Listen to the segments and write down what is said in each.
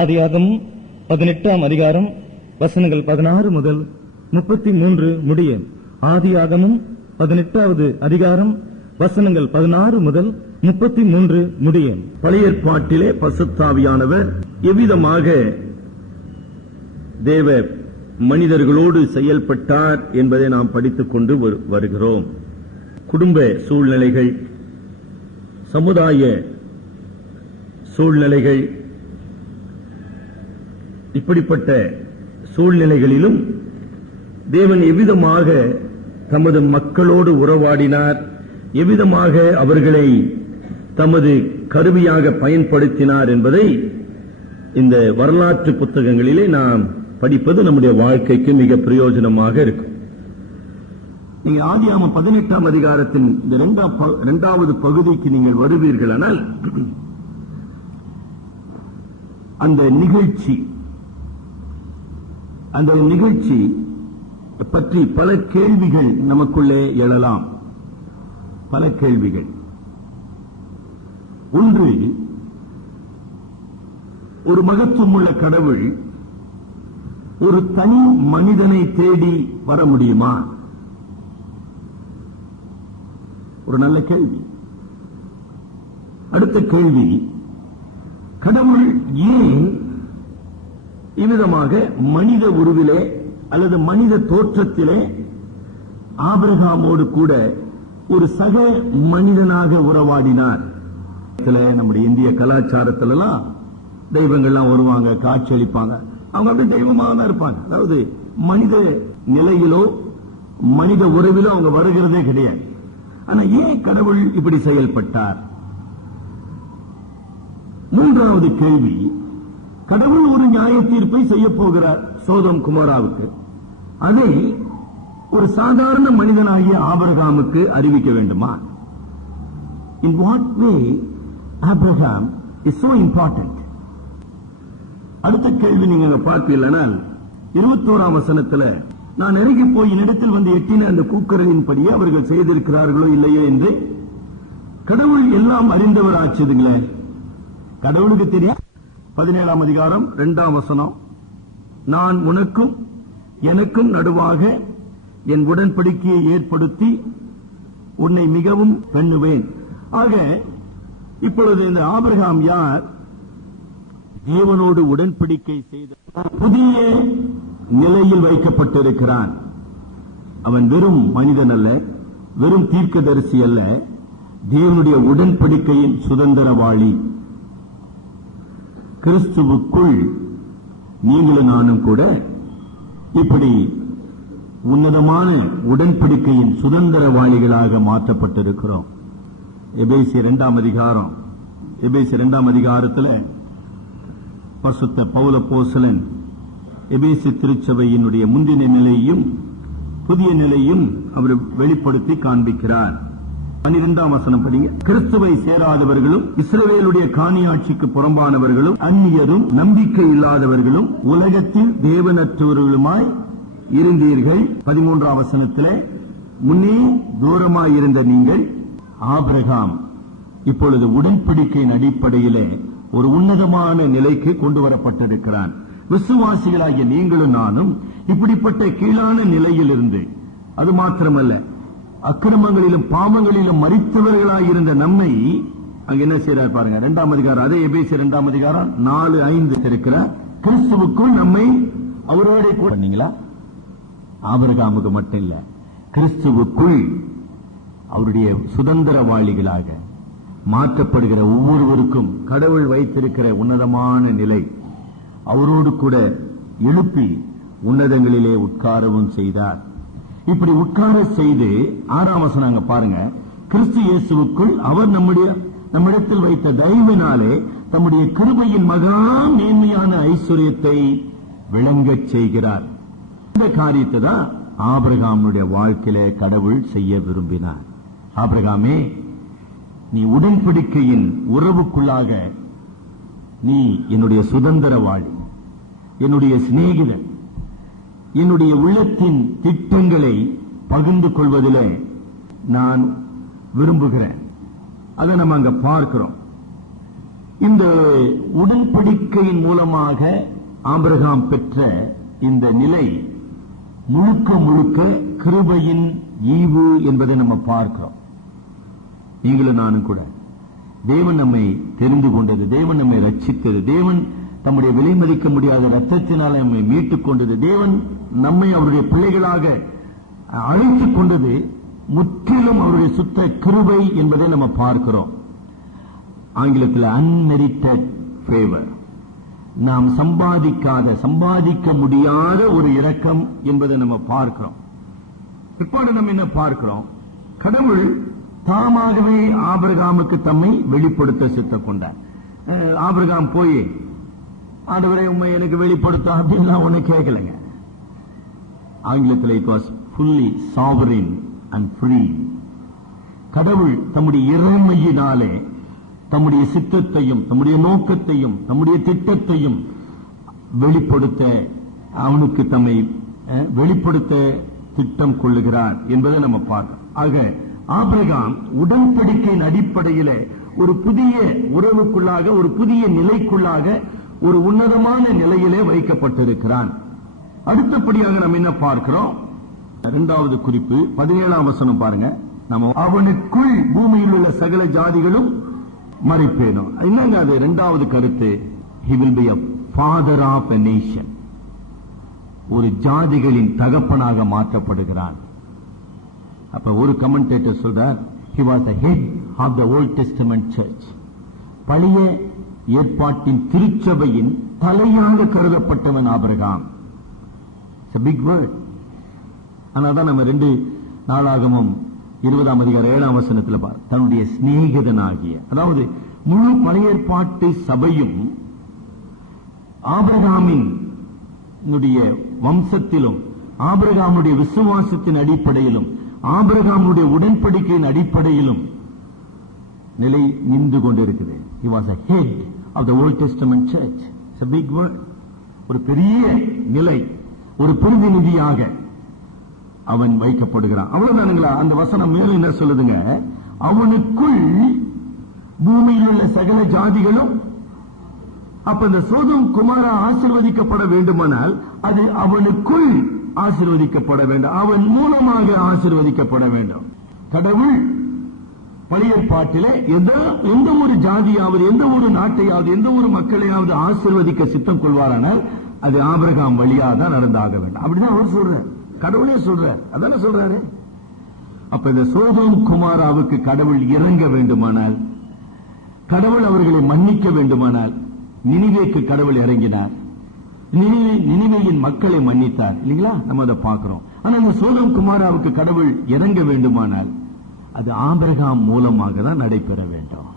ஆதியாகமம் 18ஆம் அதிகாரம் வசனங்கள் 16 முதல் 33 முடிய. ஆதியாகமம் 18வது அதிகாரம் வசனங்கள் 16 முதல் 33 முடிய. பழைய ஏற்பாட்டிலே பரிசுத்தாவியானவர் எவ்விதமாக தேவ மனிதர்களோடு செயல்பட்டார் என்பதை நாம் படித்துக் கொண்டு வருகிறோம். குடும்ப சூழ்நிலைகள், சமுதாய சூழ்நிலைகள், இப்படிப்பட்ட சூழ்நிலைகளிலும் தேவன் எவ்விதமாக தமது மக்களோடு உறவாடினார், எவ்விதமாக அவர்களை தமது கருவியாக பயன்படுத்தினார் என்பதை இந்த வரலாற்று புத்தகங்களிலே நாம் படிப்பது நம்முடைய வாழ்க்கைக்கு மிக பிரயோஜனமாக இருக்கும். நீங்க ஆதியாகமம் 18ஆம் அதிகாரத்தின் இந்த இரண்டாவது பகுதிக்கு நீங்கள் வருவீர்களானால், அந்த நிகழ்ச்சி பற்றி பல கேள்விகள் நமக்குள்ளே எழலாம். பல கேள்விகள். ஒன்று, ஒரு மகத்துவமுள்ள கடவுள் ஒரு தனி மனிதனை தேடி வர முடியுமா? ஒரு நல்ல கேள்வி. அடுத்த கேள்வி, கடவுள் ஏன் இவ்விதமாக மனித உருவிலே அல்லது மனித தோற்றத்திலே ஆபிரகாமோடு கூட ஒரு சக மனிதனாக உறவாடினார்? நம்முடைய இந்திய கலாச்சாரத்திலாம் தெய்வங்கள்லாம் வருவாங்க, காட்சி அளிப்பாங்க, அவங்க அப்படியே தெய்வமாக தான் இருப்பாங்க. அதாவது மனித நிலையிலோ மனித உறவிலோ அவங்க வருகிறதே கிடையாது. ஆனா ஏன் கடவுள் இப்படி செயல்பட்டார்? மூன்றாவது கேள்வி, கடவுள் ஒரு நியாய தீர்ப்பை செய்ய போகிறார் சோதோம் குமோராவுக்கு. அதை ஒரு சாதாரண மனிதனாகிய ஆபிரகாமுக்கு அறிவிக்க வேண்டுமா? In what way Abraham is so important? அடுத்த கேள்வி நீங்க பார்ப்பீர்கள், 21ஆம் வசனத்துல, நான் நெருங்கி போய் என்னிடத்தில் வந்து எட்டின அந்த கூக்குரலின்படியே அவர்கள் செய்திருக்கிறார்களோ இல்லையோ என்று கடவுள் எல்லாம் அறிந்தவர் ஆச்சுதுங்களே. கடவுளுக்கு தெரியும். 17ஆம் அதிகாரம் 2ஆம் வசனம், நான் உனக்கும் எனக்கும் நடுவாக என் உடன்படிக்கையை ஏற்படுத்தி உன்னை மிகவும் பண்ணுவேன். ஆக இப்பொழுது இந்த ஆபிரகாம் யார்? தேவனோடு உடன்படிக்கை செய்த புதிய நிலையில் வைக்கப்பட்டிருக்கிறான். அவன் வெறும் மனிதன் அல்ல, வெறும் தீர்க்கதரிசி அல்ல, தேவனுடைய உடன்படிக்கையின் சுதந்திரவாளி. கிறிஸ்துவுக்குள் நீங்களும் நானும் கூட இப்படி உன்னதமான உடன்படிக்கையின் சுதந்திரவாளிகளாக மாற்றப்பட்டிருக்கிறோம். எபேசியர் 2ஆம் அதிகாரத்தில் பரிசுத்த பவுல் அப்போஸ்தலன் எபேசு திருச்சபையினுடைய முந்தின நிலையும் புதிய நிலையும் அவர் வெளிப்படுத்தி காண்பிக்கிறார். 12ஆம் வசனம் படிங்க. கிறிஸ்துவை சேராதவர்களும் இஸ்ரவேலுடைய காணியாட்சிக்கு புறம்பானவர்களும் அந்நியரும் நம்பிக்கை இல்லாதவர்களும் உலகத்தில் தேவனற்றவர்களுமாய் இருந்தீர்கள். 13ஆம் வசனத்திலே, முன்னே தூரமாயிருந்த நீங்கள் ஆபிரகாம் இப்பொழுது உடன்படிக்கையின் அடிப்படையிலே ஒரு உன்னதமான நிலைக்கு கொண்டு வரப்பட்டிருக்கிறான். விசுவாசிகளாகிய நீங்களும் நானும் இப்படிப்பட்ட கீழான நிலையில் இருந்து, அது மாத்திரமல்ல, அக்கிரமங்களிலும் பாவங்களிலும் மரித்தவர்களாயிருந்த நம்மை அங்க என்ன செய்யறார் பாருங்க. 2ஆம் அதிகாரம், அதே எபேசியர் 2ஆம் அதிகாரம் 4-5 இருக்கிறார். கிறிஸ்துவுக்குள் நம்மை அவரோட கூட பண்ணீங்களா? ஆபிரகாமுக்கு மட்டும் இல்ல, கிறிஸ்துவுக்குள் அவருடைய சுதந்திரவாளிகளாக மாற்றப்படுகிற ஒவ்வொருவருக்கும் கடவுள் வைத்திருக்கிற உன்னதமான நிலை அவரோடு கூட எழுப்பி உன்னதங்களிலே உட்காரவும் செய்தார். இப்படி உட்கார செய்து 6ஆம் வசனம் பாருங்க. கிறிஸ்து இயேசுவுக்குள் அவர் நம்மிடத்தில் வைத்த தயவினாலே தம்முடைய கிருபையின் மகா மேன்மையான ஐஸ்வர்யத்தை விளங்கச் செய்கிறார். இந்த காரியத்தை தான் ஆபிரகாமுடைய வாழ்க்கையில கடவுள் செய்ய விரும்பினார். ஆபிரகாமே, நீ உடன்படிக்கையின் உறவுக்குள்ளாக நீ என்னுடைய சுதந்திரவாளி, என்னுடைய சிநேகிதன், என்னுடைய உள்ளத்தின் திட்டங்களை பகிர்ந்து கொள்வதிலே நான் விரும்புகிறேன். அதை நம்ம அங்க பார்க்கிறோம். இந்த உடன்படிக்கையின் மூலமாக ஆபிரகாம் பெற்ற இந்த நிலை முழுக்க முழுக்க கிருபையின் ஈவு என்பதை நம்ம பார்க்கிறோம். நீங்களும் நானும் கூட தேவன் நம்மை தெரிந்து கொண்டது, தேவன் நம்மை ரட்சித்தது, தேவன் தம்முடைய விலை மதிக்க முடியாத ரத்தத்தினால் நம்மை மீட்டுக் கொண்டது, தேவன் நம்மை அவருடைய பிள்ளைகளாக அழைத்துக் கொண்டது முற்றிலும் அவருடைய சுத்த கிருபை என்பதை நம்ம பார்க்கிறோம். ஆங்கிலத்தில் அன்மெரிட்டட் ஃபேவர், நாம் சம்பாதிக்க முடியாத ஒரு இரக்கம் என்பதை நம்ம பார்க்கிறோம். பிற்பாடு நம்ம என்ன பார்க்கிறோம்? கடவுள் தாமாகவே ஆபிரகாமுக்கு தம்மை வெளிப்படுத்த சித்தம் கொண்டார். ஆபிரகாம் போய் ஆண்டவரே உண்மை எனக்கு வெளிப்படுத்த அப்படின்லாம் ஒண்ணு கேட்கலங்க. ஆங்கிலத்தில் it was fully sovereign and free. கடவுள் தம்முடைய இறைமையினாலே தம்முடைய சித்தத்தையும் தம்முடைய நோக்கத்தையும் தம்முடைய திட்டத்தையும் வெளிப்படுத்த அவனுக்கு தம்மை வெளிப்படுத்த திட்டம் கொள்ளுகிறார் என்பதை நம்ம பார்க்கிறோம். ஆக ஆபிரகாம் உடன்படிக்கையின் அடிப்படையில் ஒரு புதிய உறவுக்குள்ளாக, ஒரு புதிய நிலைக்குள்ளாக, ஒரு உன்னதமான நிலையிலே வைக்கப்பட்டிருக்கிறான். அடுத்தபடியாக நம்ம என்ன பார்க்கிறோம்? இரண்டாவது குறிப்பு 17ஆம் வசனம் பாருங்க. நம்ம அவனுக்குள் பூமியில் உள்ள சகல ஜாதிகளும் மறைப்பேனும். என்னங்க அது? இரண்டாவது கருத்து, he will be a father of a nation. ஒரு ஜாதிகளின் தகப்பனாக மாற்றப்படுகிறான். அப்ப ஒரு கமெண்டேட்டர் சொல்றார், he was the head of the Old Testament church. பழைய ஏற்பாட்டின் திருச்சபையின் தலையாக கருதப்பட்டவன் ஆபிரகாம். It's a big word. ஆனாதான் நம்ம 2 நாளாகமும் 20ஆம் அதிகாரம் 7ஆம் வசனத்தில் பார், தன்னுடைய சிநேகிதனாகிய, அதாவது முழு பழைய ஏற்பாட்டு சபையும் ஆபிரகாமின் வம்சத்திலும் ஆபிரகாமுடைய விசுவாசத்தின் அடிப்படையிலும் ஆபிரகாமுடைய உடன்படிக்கையின் அடிப்படையிலும் நிலை நின்று கொண்டிருக்கிறது. He was a head of the Old Testament church. It's a big word. ஒரு பெரிய நிலை, ஒரு பிரதிநிதியாக அவன் வைக்கப்படுகிறான். அவ்வளவுதானுங்களா? அந்த வசனம் மேலும் என்ன சொல்லுதுங்க? அவனுக்குள் பூமியில் உள்ள சகல ஜாதிகளும். அப்ப இந்த சோதோம் குமாரா ஆசீர்வதிக்கப்பட வேண்டுமானால் அது அவனுக்குள் ஆசீர்வதிக்கப்பட வேண்டும், அவன் மூலமாக ஆசீர்வதிக்கப்பட வேண்டும். கடவுள் பழைய ஏற்பாட்டிலே எந்த ஒரு ஜாதியாவது, எந்த ஒரு நாட்டையாவது, எந்த ஒரு மக்களையாவது ஆசீர்வதிக்க சித்தம் கொள்வாரானால் அது ஆபிரகாம் வழியாக தான் நடந்தாக வேண்டும். அப்படிதான் அவர் சொல்றார், கடவுளே சொல்றார். அதான சொல்றாரு. அப்ப இந்த சோதோம் குமாராவுக்கு கடவுள் இறங்க வேண்டுமானால், கடவுள் அவர்களை மன்னிக்க வேண்டுமானால், நினிவேக்கு கடவுள் இறங்கினார், நினிவேயின் மக்களை மன்னித்தார் இல்லைங்களா? நம்ம அதை பார்க்கிறோம். ஆனா இந்த சோதோம் குமாராவுக்கு கடவுள் இறங்க வேண்டுமானால் அது ஆபிரகாம் மூலமாக தான் நடைபெற வேண்டும்.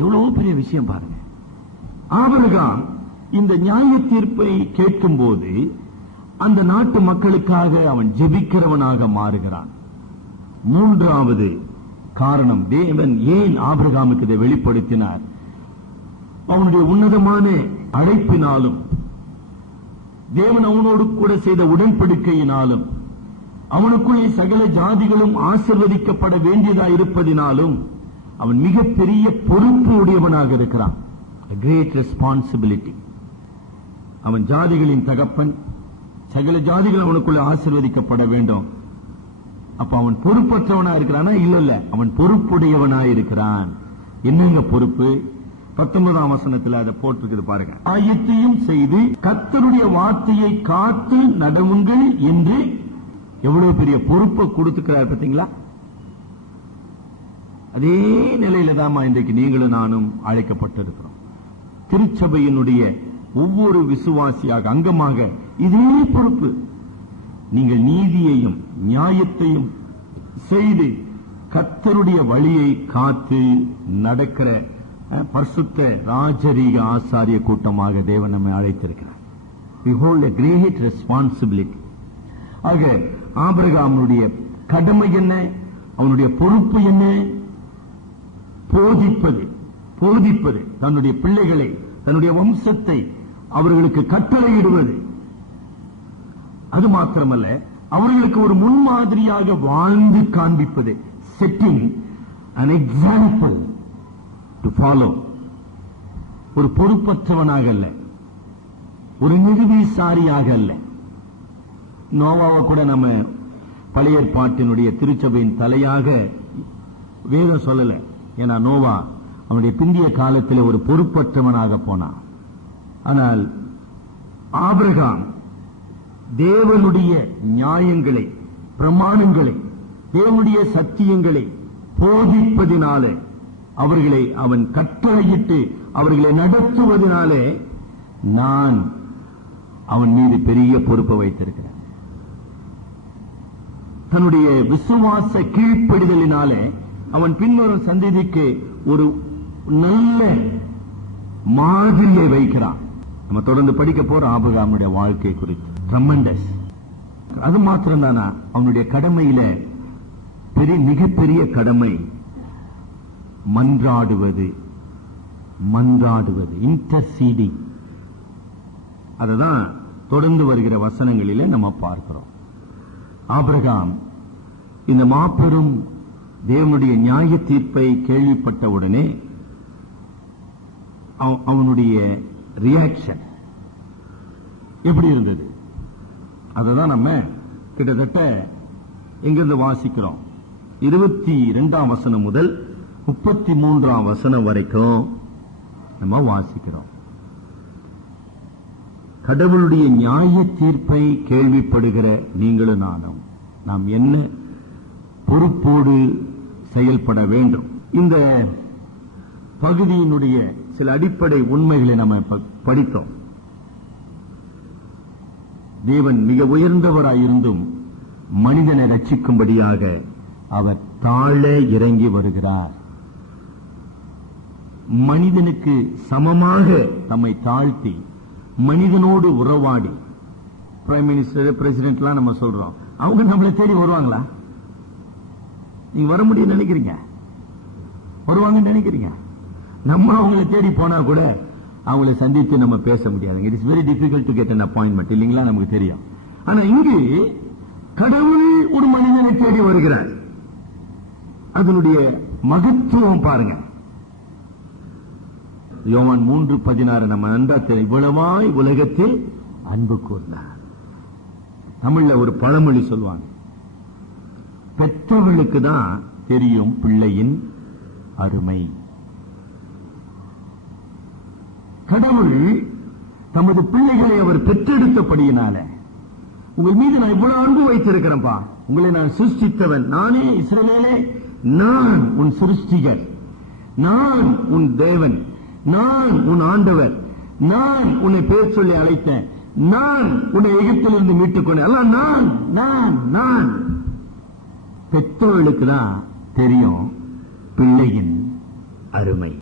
எவ்வளவு பெரிய விஷயம் பாருங்க. ஆபிரகாம் இந்த நியாய தீர்ப்பை கேட்கும் போது அந்த நாட்டு மக்களுக்காக அவன் ஜெபிக்கிறவனாக மாறுகிறான். மூன்றாவது காரணம், தேவன் ஏன் ஆபிரகாமுக்கு இதை வெளிப்படுத்தினார்? அவனுடைய உன்னதமான அழைப்பினாலும், தேவன் அவனோடு கூட செய்த உடன்படிக்கையினாலும், அவனுக்குள்ளே சகல ஜாதிகளும் ஆசீர்வதிக்கப்பட வேண்டியதா இருப்பதினாலும் அவன் மிகப்பெரிய பொறுப்பு உடையவனாக இருக்கிறான். Great responsibility. அவன் ஜாதிகளின் தகப்பன், சகல ஜாதிகள் அவனுக்குள்ள ஆசீர்வதிக்கப்பட வேண்டும். அப்ப அவன் பொறுப்பற்றவனா இருக்கிறானா? இல்ல, அவன் பொறுப்புடையவனா இருக்கிறான். என்னங்க பொறுப்பு? 19ஆம் வசனத்தில் அதை போட்டிருக்குது பாருங்க. ஆயத்தையும் செய்து கர்த்தருடைய வார்த்தையை காத்து நடவுங்கள் என்று எவ்வளவு பெரிய பொறுப்பை கொடுத்துக்கிறார் பார்த்தீங்களா? அதே நிலையில தான் இன்றைக்கு நீங்களும் நானும் அழைக்கப்பட்டிருக்கிறோம். திருச்சபையினுடைய ஒவ்வொரு விசுவாசியாக அங்கமாக இதே பொறுப்பு. நீங்கள் நீதியையும் நியாயத்தையும் செய்து கர்த்தருடைய வழியை காத்து நடக்கிற பரிசுத்த ராஜரீக ஆசாரிய கூட்டமாக தேவன் நம்மை அழைத்திருக்கிறார். We hold a great responsibility. ஆக ஆபிரகாமுடைய கடமை என்ன? அவனுடைய பொறுப்பு என்ன? போதிப்பது, தன்னுடைய பிள்ளைகளை, தன்னுடைய வம்சத்தை அவர்களுக்கு கட்டளையிடுவது. அது மாத்திரமல்ல, அவர்களுக்கு ஒரு முன்மாதிரியாக வாழ்ந்து காண்பிப்பது. setting an example to follow. ஒரு பொறுப்பற்றவனாக அல்ல, ஒரு நிர்விசாரியாக அல்ல. நோவாவை கூட நம்ம பழைய ஏற்பாட்டினுடைய திருச்சபையின் தலையாக வேதம் சொல்லல. ஏன்னா நோவா அவனுடைய பிந்திய காலத்தில் ஒரு பொறுப்பற்றவனாக போனான். ஆனால் ஆபிரகாம் தேவனுடைய நியாயங்களை, பிரமாணங்களை, தேவனுடைய சத்தியங்களை போதிப்பதினாலே, அவர்களை அவன் கட்டளையிட்டு அவர்களை நடத்துவதனாலே நான் அவன் மீது பெரிய பொறுப்பை வைத்திருக்கிறேன். தன்னுடைய விசுவாச கீழ்ப்படிதலினாலே அவன் பின்வரும் சந்ததிக்கு ஒரு நல்ல மாதிரியை வைக்கிறான். நம்ம தொடர்ந்து படிக்க போற ஆபிரகாமுடைய வாழ்க்கை குறித்து ட்ரெமெண்டஸ். அது மாத்திரம்தானா? அவனுடைய கடமையில மிகப்பெரிய கடமை மன்றாடுவது, இன்டர்சீடிங். அதுதான் தொடர்ந்து வருகிற வசனங்களிலே நம்ம பார்க்கிறோம். ஆபிரகாம் இந்த மாபெரும் தேவனுடைய நியாய தீர்ப்பை கேள்விப்பட்டவுடனே அவனுடைய ரியாக்ஷன் எப்படி இருந்தது? அததான் நம்ம கிட்டத்தட்ட எங்கிருந்து வாசிக்கிறோம். 22ஆம் வசனம் முதல் 33ஆம் வசனம் வரைக்கும் நம்ம வாசிக்கிறோம். கடவுளுடைய நியாய தீர்ப்பை கேள்விப்படுகிற நீங்களும் நானும் நாம் என்ன பொறுப்போடு செயல்பட வேண்டும்? இந்த பகுதியினுடைய சில அடிப்படை உண்மைகளை நம்ம படித்தோம். தேவன் மிக உயர்ந்தவராயிருந்தும் மனிதனை ரட்சிக்கும்படியாக அவர் தாழ இறங்கி வருகிறார். மனிதனுக்கு சமமாக தம்மை தாழ்த்தி மனிதனோடு உறவாடி, பிரைம் மினிஸ்டர், பிரசிடென்ட்லாம் நம்ம சொல்றோம், அவங்க நம்மளை தேடி வருவாங்களா? நீங்க வர முடியும் நினைக்கிறீங்க? வருவாங்கன்னு நினைக்கிறீங்க? நம்ம அவங்களை தேடி போனா கூட அவங்களை சந்தித்து நம்ம பேச முடியாது. It is very difficult to get an appointment, இல்லீங்களா? நமக்கு தெரியும். ஆனா இங்கு கடவுள் ஒரு மனிதனை தேடி வருகிறார். அதனுடைய மகத்துவம் பாருங்க. யோவான் 3:16 நம்ம நன்றா தெரியும். இவ்வளவாய் உலகத்தில் அன்பு கூர்ந்தார். தமிழ்ல ஒரு பழமொழி சொல்வாங்க, பெற்றவர்களுக்கு தான் தெரியும் பிள்ளையின் அருமை. கடவுள் தமது பிள்ளைகளை அவர் பெற்றெடுத்தபடியினால, உங்கள் மீது நான் இவ்வளவு அன்பு வைத்திருக்கிறேன்ப்பா, உங்களை நான் சிருஷ்டித்தவன் நானே, இஸ்ரவேலே, நான் உன் சிருஷ்டிகர், நான் உன் தேவன், நான் உன் ஆண்டவர், நான் உன்னை பேர் சொல்லி அழைத்தேன், நான் உன்னை எகிப்திலிருந்து மீட்டுக் கொண்டேன். எல்லாம் நான் நான் நான். பெற்றோர்களுக்கு தான் தெரியும் பிள்ளையின் அருமை.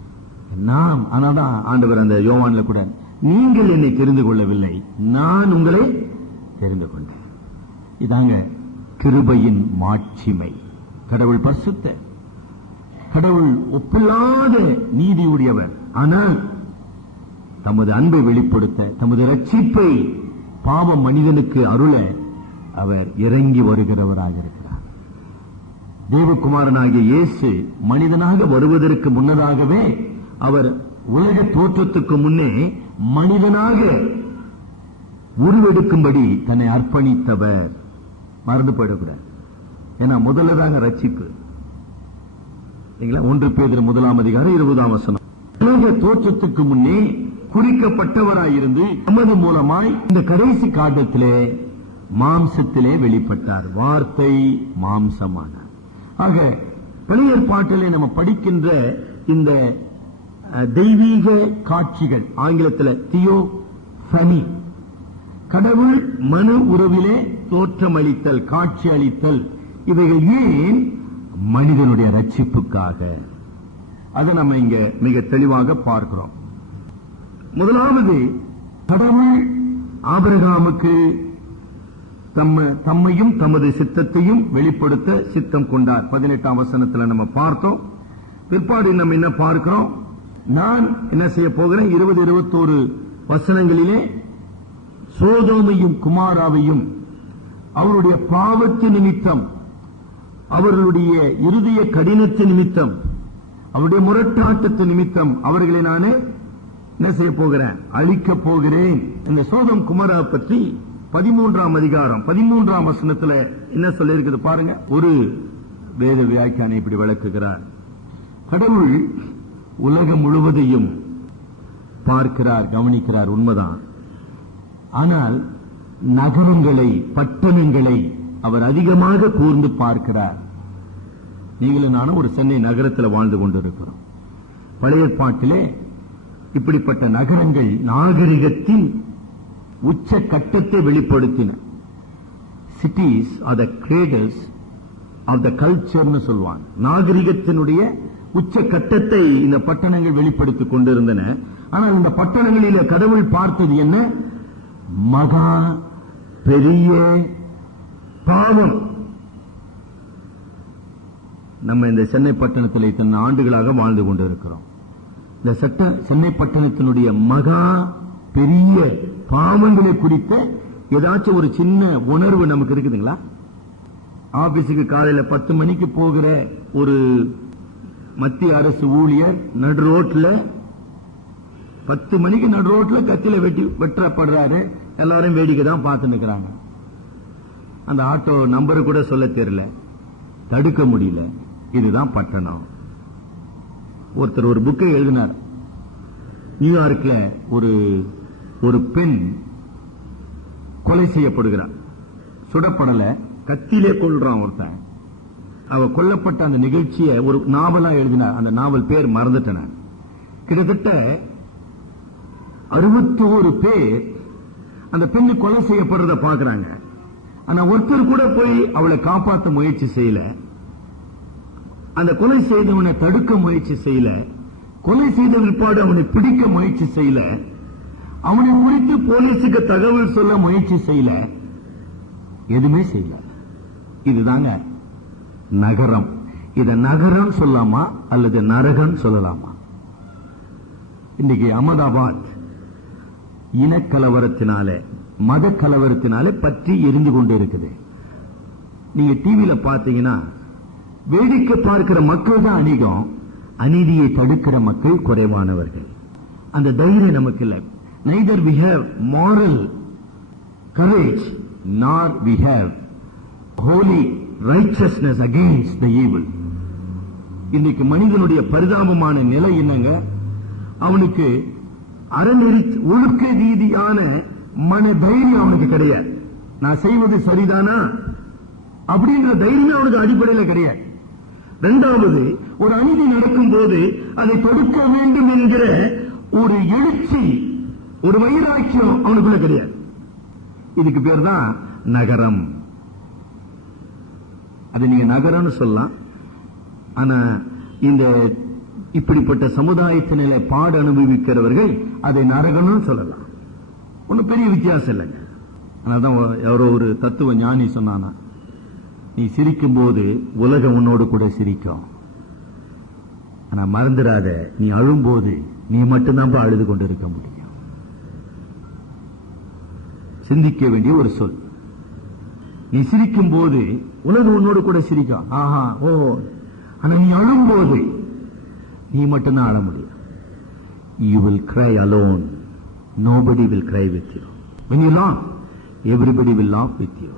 நாம் ஆனாதான் ஆண்டவர் அந்த யோவான்ல கூட, நீங்கள் என்னை தெரிந்து கொள்ளவில்லை, நான் உங்களை தெரிந்து கொண்டேன். இதாங்க கிருபையின் மாட்சிமை. கடவுள் பரிசுத்த, கடவுள் ஒப்பில்லாத நீதியுடையவர். ஆனால் தமது அன்பை வெளிப்படுத்த, தமது ரட்சிப்பை பாவ மனிதனுக்கு அருள அவர் இறங்கி வருகிறவராக இருக்கிறார். தேவகுமாரனாகிய இயேசு மனிதனாக வருவதற்கு முன்னதாகவே அவர் உலக தோற்றத்துக்கு முன்னே மனிதனாக உருவெடுக்கும்படி தன்னை அர்ப்பணித்தவர். மறந்து போயிடக்கூடாது. ஏன்னா முதல்ல தாங்க ரட்சிப்பு. 1 பேதுரு 1:20 உலக தோற்றத்துக்கு முன்னே குறிக்கப்பட்டவராயிருந்து நமது மூலமாய் இந்த கடைசி காலத்திலே மாம்சத்திலே வெளிப்பட்டார். வார்த்தை மாம்சமானார். ஆக பழைய ஏற்பாட்டிலே நம்ம படிக்கின்ற இந்த தெய்வீக காட்சிகள், ஆங்கிலத்தில் தியோஃபனி, கடவுள் மனு உறவிலே தோற்றமளித்தல், காட்சி அளித்தல், இவைகள் ஏன்? மனிதனுடைய ரட்சிப்புக்காக. அதை நம்ம இங்க மிக தெளிவாக பார்க்கிறோம். முதலாவது, கடவுள் ஆபிரகாமுக்கு தம்மையும் தமது சித்தத்தையும் வெளிப்படுத்த சித்தம் கொண்டார். 18ஆம் வசனத்தில் நம்ம பார்த்தோம். பிற்பாடு நம்ம என்ன பார்க்கிறோம்? நான் என்ன செய்ய போகிறேன்? 20-21 வசனங்களிலே சோதோமையும் குமாராவையும் அவருடைய பாவத்து நிமித்தம், அவர்களுடைய இருதய கடினத்து நிமித்தம், அவருடைய முரட்டாட்டத்து நிமித்தம் அவர்களை நானே என்ன செய்ய போகிறேன்? அழிக்க போகிறேன். இந்த சோதம் குமரா பற்றி 13ஆம் அதிகாரம் 13ஆம் வசனத்துல என்ன சொல்லி இருக்குது பாருங்க. ஒரு வேத வியாக்கியானை இப்படி விளக்குகிறார். கடவுள் உலகம் முழுவதையும் பார்க்கிறார், கவனிக்கிறார், உண்மைதான். ஆனால் நகரங்களை, பட்டணங்களை அவர் அதிகமாக கூர்ந்து பார்க்கிறார். நீங்களும் நானும் ஒரு சென்னை நகரத்தில் வாழ்ந்து கொண்டிருக்கிறோம். பழைய ஏற்பாட்டிலே இப்படிப்பட்ட நகரங்கள் நாகரிகத்தின் உச்ச கட்டத்தை வெளிப்படுத்தின. Cities are the cradles of the கல்ச்சர்னு சொல்வாங்க. நாகரிகத்தினுடைய உச்ச கட்டத்தை இந்த பட்டணங்கள் வெளிப்படுத்திக் கொண்டிருந்தன. ஆனால் இந்த பட்டணங்களிலே கடவுள் பார்த்தது என்ன? மகா பெரிய பாவம். நம்ம இந்த சென்னை பட்டணத்தில் இத்தனை ஆண்டுகளாக வாழ்ந்து கொண்டிருக்கிறோம். இந்த சென்னை பட்டணத்தினுடைய மகா பெரிய பாவங்களை குறித்த ஏதாச்சும் ஒரு சின்ன உணர்வு நமக்கு இருக்குதுங்களா? ஆபீஸுக்கு காலையில 10 மணிக்கு போகிற ஒரு மத்திய அரசு ஊழியர் நடு ரோட்ல 10 மணிக்கு நடு ரோட்ல கத்தில வெட்டப்படுறாரு. எல்லாரும் வேடிக்கை தான் பார்த்து நிற்கிறாங்க. அந்த ஆட்டோ நம்பரு கூட சொல்ல தெரியல, தடுக்க முடியல. இதுதான் பட்டணம். ஒருத்தர் ஒரு புக்கை எழுதினார். நியூயார்க்ல ஒரு பெண் கொலை செய்யப்படுகிறார். சுடப்படல, கத்திலே கொல்றான் ஒருத்தன். அவ கொல்லப்பட்ட அந்த நிகழ்ச்சியை ஒரு நாவலா எழுதினார். அந்த நாவல் பேர் மறந்துட்டேன். கிட்டத்தட்ட 61 பேர் அந்த பெண்ணு கொலை செய்யப்படுறத பாக்குறாங்க. ஆனா ஒருத்தர் கூட போய் அவளை காப்பாற்ற முயற்சி செய்யல. அந்த கொலை செய்தவனை தடுக்க முயற்சி செய்யல. கொலை செய்த விற்பாடு அவனை பிடிக்க முயற்சி செய்யல. அவனை குறித்து போலீஸுக்கு தகவல் சொல்ல முயற்சி செய்யல. எதுவுமே செய்யல. இதுதாங்க நகரம். இத நகரம் சொல்லலாமா அல்லது நரகம் சொல்லலாமா? இன்னைக்கு அகமதாபாத் இனக்கலவரத்தினாலே, மத கலவரத்தினாலே பற்றி எரிந்து கொண்டு இருக்குது. நீங்க டிவியில பாத்தீங்கன்னா வேடிக்கை பார்க்கிற மக்கள் தான் அதிகம், அநீதியை தடுக்கிற மக்கள் குறைவானவர்கள். அந்த தைரியம் நமக்கு இல்லை. neither we have moral courage nor we have holy righteousness against the evil. இன்னைக்கு மனிதனுடைய பரிதாபமான நிலை என்னங்க? அவனுக்கு அறநெறி ஒழுக்க ரீதியான மன தைரியம் அவனுக்கு கிடையாது. நான் செய்வது சரிதானா அப்படின்ற தைரியமே அவனுக்கு அடிப்படையில் கிடையாது. இரண்டாவது, ஒரு அநீதி நடக்கும் போது அதை தடுக்க வேண்டும் என்கிற ஒரு எழுச்சி, ஒரு வைராக்கியம் அவனுக்குள்ள கிடையாது. இதுக்கு பேர் தான் நகரம். அதை நீங்க நகரம்னு சொல்லலாம். ஆனா இந்த இப்படிப்பட்ட சமுதாயத்தினிலே பாடு அனுபவிக்கிறவர்கள் அதை நரகம்னு சொல்லலாம். ஒன்னும் பெரிய வித்தியாசம் இல்லைங்க. அதனால்தான் யாரோ ஒரு தத்துவ ஞானி சொன்னானா, நீ சிரிக்கும் போது உலகம் உன்னோடு கூட சிரிக்கும். ஆனா மறந்துடாத, நீ அழும்போது நீ மட்டும்தான் அழுது கொண்டிருக்க முடியும். சிந்திக்க வேண்டிய ஒரு சொல். நீ சிரிக்கும் போது உலகம் உன்னோடு கூட சிரிக்கும். ஆஹா ஓ. ஆனா நீ அழும்போது நீ மட்டும்தான் அழ முடியும். You will cry alone. Nobody will cry with you. When you laugh, everybody will laugh with you.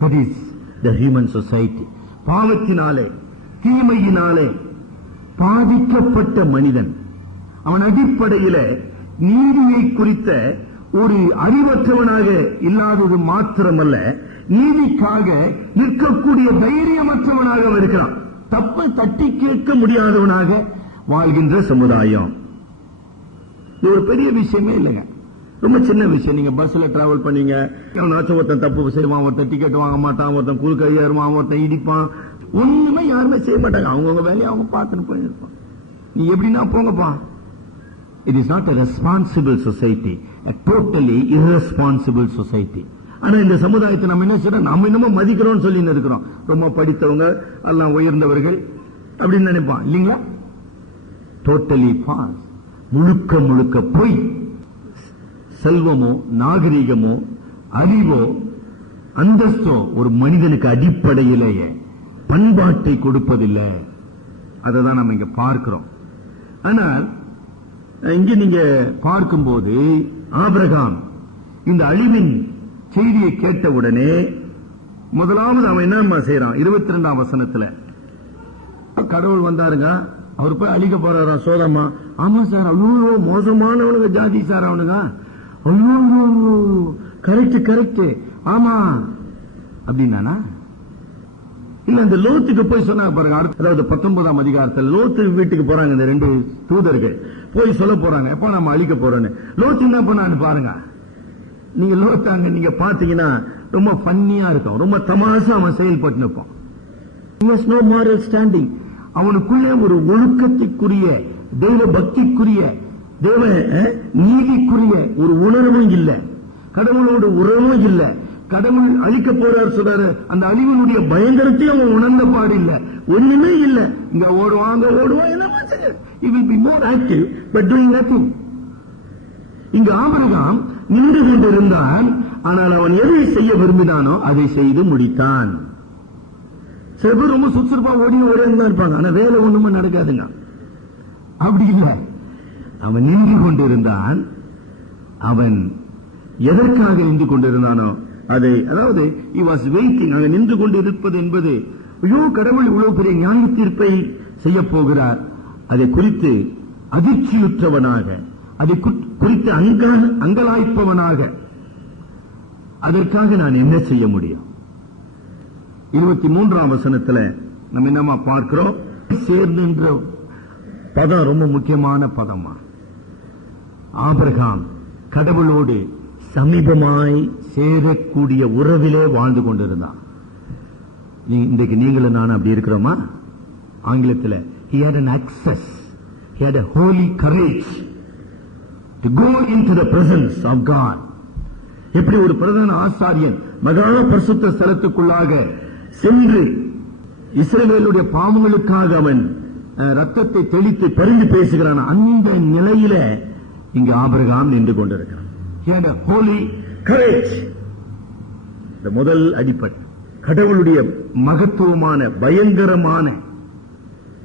That is the human society. பாவத்தினாலே, தீமையினாலே பாதிக்கப்பட்ட மனிதன் அவன் அடிப்படையில் நீதியை குறித்த ஒரு அறிவற்றவனாக இல்லாதது மாத்திரமல்ல, நீதிக்காக நிற்கக்கூடிய தைரியமற்றவனாக இருக்கிறான். தப்பை தட்டி கேட்க முடியாதவனாக வாழ்கின்ற சமுதாயம். இது ஒரு பெரிய விஷயமே இல்லைங்க, ரொம்ப சின்ன விஷயம். நீங்க பஸ்ல டிராவல் பண்ணீங்க, ஒருத்தன் தப்பு செய்வான், ஒருத்தன் டிக்கெட் வாங்க மாட்டான், ஒருத்தன் குறுக்க ஏறுவான், ஒருத்தன் இடிப்பான். ஒண்ணுமே யாருமே செய்ய மாட்டாங்க. அவங்கவுங்க வேலையை அவங்க பார்த்துன்னு போயிருப்பான். நீ எப்படின்னா போங்கப்பா. It is not a responsible society, a totally irresponsible society. ஆனா இந்த சமுதாயத்தை நம்ம என்ன செய்யறோம்? நம்ம இன்னமும் மதிக்கிறோம் சொல்லி இருக்கிறோம். ரொம்ப படித்தவங்க எல்லாம் உயர்ந்தவர்கள் அப்படின்னு நினைப்பான் இல்லீங்களா? Totally false. முழுக்க முழுக்க பொய். செல்வமோ நாகரிகமோ அறிவோ அந்தஸ்தோ ஒரு மனிதனுக்கு அடிப்படையிலேயே பண்பாட்டை கொடுப்பதில்லை. அதை தான் நம்ம இங்க பார்க்கிறோம். ஆனால் இங்க நீங்க பார்க்கும்போது ஆபிரகாம் இந்த அழிவின் செய்தியை கேட்டவுடனே முதலாவது அவன் என்ன செய்யறான்? 22ஆம் வசனத்துல கடவுள் வந்தாருங்க, அவர் போய் அழிக்க போறாரா சோதமா? ஆமா சார், அவ்வளோ மோசமானவனுங்க ஜாதி சார் அவனுங்க. ஐயோ கரெக்ட் கரெக்ட், ஆமா அப்படின்னா இல்ல. இந்த லோத்துக்கு போய் சொன்னாங்க பாருங்க, அதாவது 19ஆம் அதிகாரத்தில் லோத்து வீட்டுக்கு போறாங்க இந்த 2 தூதர்கள், போய் சொல்ல போறாங்க எப்ப நம்ம அழிக்க போறோம்னு. லோத்து என்ன பண்ணான்னு பாருங்க. நீங்க லோத்தாங்க நீங்க பாத்தீங்கன்னா ரொம்ப ஃபன்னியா இருக்கும், ரொம்ப தமாசா அவன் செயல்பட்டு நிற்பான். No moral standing. அவனுக்குள்ளே ஒரு ஒழுக்கத்திற்குரிய, தெய்வ பக்திக்குரிய, தேவ நீதிக்குரிய ஒரு உணர்வும் இல்ல, கடவுளோட உறவும் இல்ல. கடவுள் அழிக்க போறார் சொல்றாரு, அந்த அழிவினுடைய பயங்கரத்தையும் அவன் உணர்ந்த பாடு இல்ல, ஒண்ணுமே இல்ல. இங்க ஓடுவாங்க என்னமா செய்ய. He will be more active but doing nothing. இங்க ஆபிரகாம் நின்று கொண்டிருந்தான், ஆனால் அவன் எதை செய்ய விரும்பினானோ அதை செய்து முடித்தான். சில பேர் ரொம்ப சுறுசுறுப்பா ஓடி தான் இருப்பாங்க, ஆனா வேலை ஒண்ணுமே நடக்காதுங்க. அப்படி இல்ல, அவன் நின்று கொண்டிருந்தான். அவன் எதற்காக நின்று கொண்டிருந்தானோ அதை, அதாவது he was waiting. அங்க நின்று கொண்டிருப்பது என்பது, ஐயோ கடவுள் இவ்வளவு பெரிய நியாய தீர்ப்பை செய்ய போகிறார், அதை குறித்து அதிர்ச்சியுற்றவனாக, அதை குறித்து அங்கலாய்ப்பவனாக, அதற்காக நான் என்ன செய்ய முடியும்? 23ஆம் வசனத்துல நம்ம என்னமா பார்க்கிறோம்? சேர்ந்துன்ற பதம் ரொம்ப முக்கியமான பதமா. ஆபிரகாம் கடவுளோடு சமீபமாய் சேரக்கூடிய உறவிலே வாழ்ந்து கொண்டிருந்தான். இன்றைக்கு நீங்களும் நான் அப்படி இருக்கிறோமா? ஆங்கிலத்தில் he had an access, he had a holy courage to go into the presence of God. எப்படி ஒரு பிரதான ஆசாரியன் மகா பரிசுத்த ஸ்தலத்துக்குள்ளாக சென்று இஸ்ரவேலுடைய பாவங்களுக்காக அவன் ரத்தத்தை தெளித்து பரிந்து பேசுகிறான், அந்த நிலையில இங்கு ஆபிரகாம் நின்று கொண்டிருக்கிறான். He had a holy courage. இந்த முதல் அடிப்படை கடவுளுடைய மகத்துவமான பயங்கரமான.